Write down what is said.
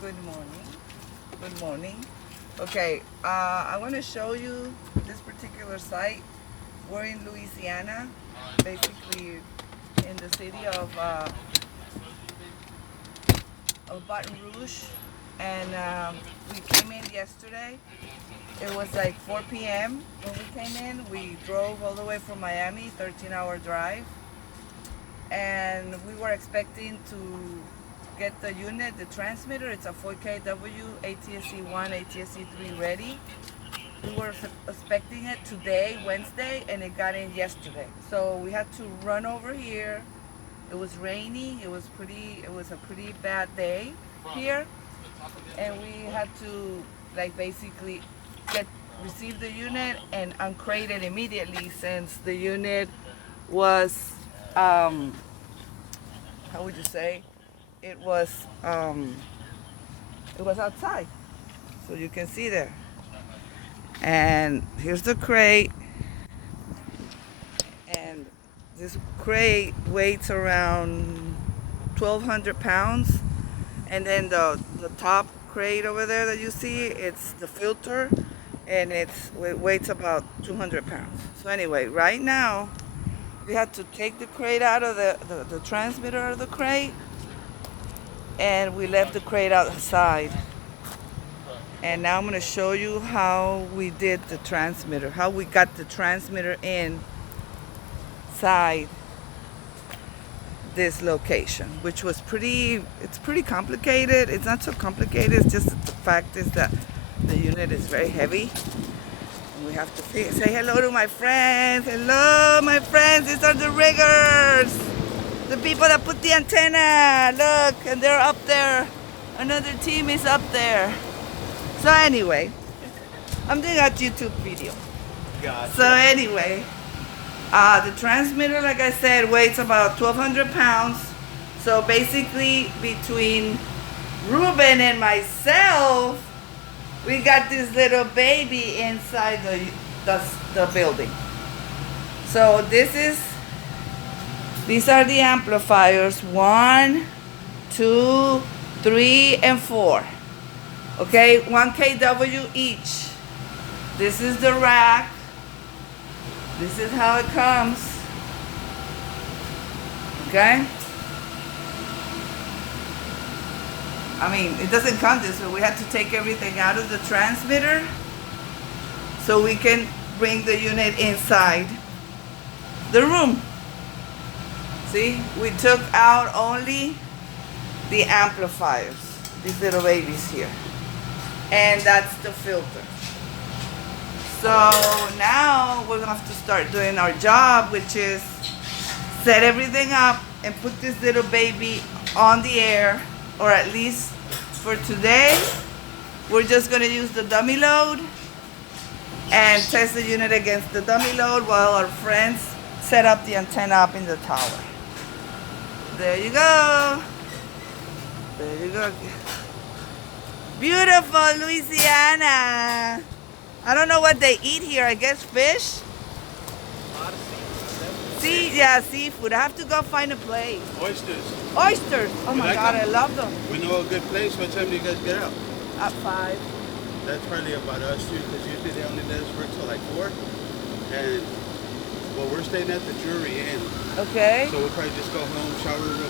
Good morning. Good morning. Okay, I want to show you this particular site. We're in Louisiana, basically in the city of Baton Rouge, and we came in yesterday. It was like 4 p.m. when we came in. We drove all the way from Miami, 13-hour drive, and we were expecting to get the unit, the transmitter. It's a 4kW ATSC 1, ATSC 3 ready. We were expecting it today, Wednesday, and it got in yesterday. So we had to run over here. It was raining. It was a pretty bad day here, and we had to basically receive the unit and uncrate it immediately, since the unit was how would you say, it was outside, so you can see there. And here's the crate, and this crate weighs around 1,200 pounds. And then the top crate over there that you see, it's the filter, and it weighs about 200 pounds. So anyway, right now we had to take the crate out of the transmitter out of the crate, and we left the crate outside. And now I'm going to show you how we did the transmitter, how we got the transmitter inside this location, which was pretty complicated. It's not so complicated, it's just the fact is that the unit is very heavy. And we have to say hello to my friends. Hello, my friends. These are the riggers, the people that put the antenna. Look, and they're up there. Another team is up there. So anyway, I'm doing a YouTube video. Gotcha. So anyway, the transmitter, like I said, weighs about 1,200 pounds. So basically, between Ruben and myself, we got this little baby inside the building. So these are the amplifiers, 1, 2, 3, and 4. Okay, 1 kW each. This is the rack. This is how it comes. Okay? I mean, it doesn't come this way. We had to take everything out of the transmitter so we can bring the unit inside the room. See? We took out only the amplifiers, these little babies here. And that's the filter. So now we're gonna have to start doing our job, which is set everything up and put this little baby on the air, or at least for today, we're just gonna use the dummy load and test the unit against the dummy load while our friends set up the antenna up in the tower. There you go. There you go. Beautiful Louisiana. I don't know what they eat here. I guess fish? Seafood. I have to go find a place. Oysters. Oysters. Oh my God, I love them. We know a good place. What time do you guys get out? At 5. That's probably about us too, because usually they only let us work till like 4. And well, we're staying at the Jury Inn. Okay. So we'll probably just go home, shower real